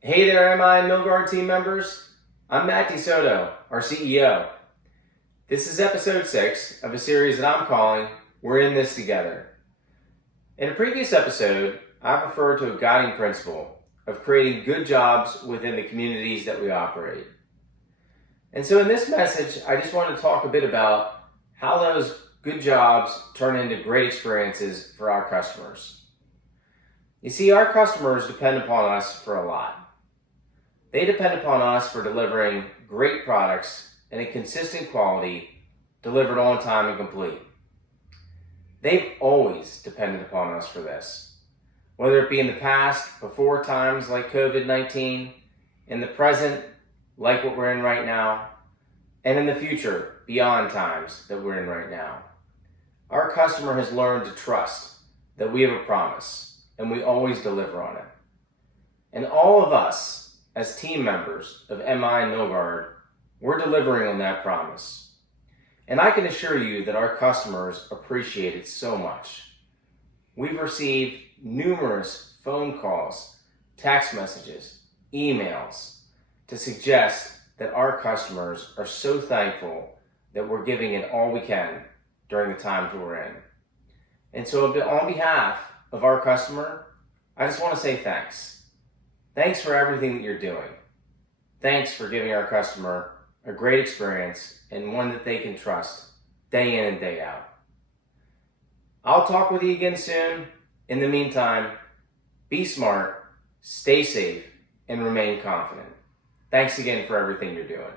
Hey there, MI and Milgard team members. I'm Matt DeSoto, our CEO. This is episode 6 of a series that I'm calling We're in This Together. In a previous episode, I've referred to a guiding principle of creating good jobs within the communities that we operate. And so in this message, I just want to talk a bit about how those good jobs turn into great experiences for our customers. You see, our customers depend upon us for a lot. They depend upon us for delivering great products and a consistent quality, delivered on time and complete. They've always depended upon us for this, whether it be in the past, before times like COVID-19, in the present, like what we're in right now, and in the future, beyond times that we're in right now. Our customer has learned to trust that we have a promise, and we always deliver on it. And all of us, as team members of MI and Milgard, we're delivering on that promise. And I can assure you that our customers appreciate it so much. We've received numerous phone calls, text messages, emails to suggest that our customers are so thankful that we're giving it all we can during the times we're in. And so on behalf of our customer, I just want to say thanks. Thanks for everything that you're doing. Thanks for giving our customer a great experience and one that they can trust day in and day out. I'll talk with you again soon. In the meantime, be smart, stay safe, and remain confident. Thanks again for everything you're doing.